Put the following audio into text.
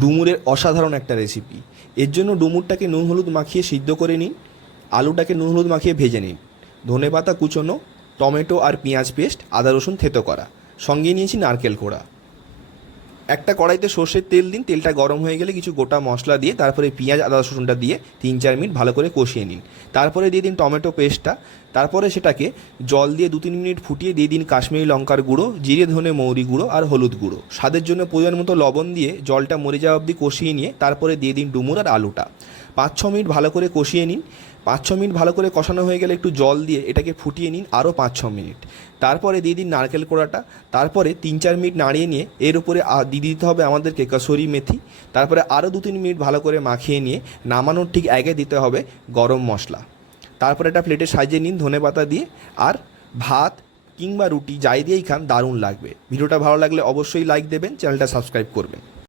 ডুমুরের অসাধারণ একটা রেসিপি। এর জন্য ডুমুরটাকে নুন হলুদ মাখিয়ে সিদ্ধ করে নিন, আলুটাকে নুন হলুদ মাখিয়ে ভেজে নিন, ধনেপাতা কুচোনো, টমেটো আর পেঁয়াজ পেস্ট, আদা রসুন থেতো করা, সঙ্গে নিয়েছি নারকেল কোড়া। একটা কড়াইতে সর্ষের তেল দিন, তেলটা গরম হয়ে গেলে কিছু গোটা মশলা দিয়ে তারপরে পেঁয়াজ আদা রসুনটা দিয়ে 3-4 মিনিট ভালো করে কষিয়ে নিন। তারপরে দিয়ে দিন টমেটো পেস্টটা, তারপরে সেটাকে জল দিয়ে 2-3 মিনিট ফুটিয়ে দিয়ে দিন কাশ্মীরি লঙ্কার গুঁড়ো, জিরে ধনে মৌরি গুঁড়ো আর হলুদ গুঁড়ো। স্বাদের জন্য পরিমাণ মতো লবণ দিয়ে জলটা মরে যাওয়া অবধি কষিয়ে নিয়ে তারপরে দিয়ে দিন ডুমুর আর আলুটা। 5-6 মিনিট ভালো করে কষিয়ে নিন। 5-6 মিনিট ভালো করে কষানো হয়ে গেলে একটু জল দিয়ে এটাকে ফুটিয়ে নিন আরও 5-6 মিনিট। তারপরে দিয়ে দিন নারকেল কোড়াটা, তারপরে 3-4 মিনিট নাড়িয়ে নিয়ে এর উপরে দিয়ে দিতে হবে আমাদেরকে কসুরি মেথি। তারপরে আরও 2-3 মিনিট ভালো করে মাখিয়ে নিয়ে নামানোর ঠিক আগে দিতে হবে গরম মশলা। তারপরে একটা প্লেটে সাজিয়ে নিন ধনেপাতা দিয়ে, আর ভাত কিংবা রুটি যাই দিয়েই খান দারুণ লাগবে। ভিডিওটা ভালো লাগলে অবশ্যই লাইক দেবেন, চ্যানেলটা সাবস্ক্রাইব করবেন।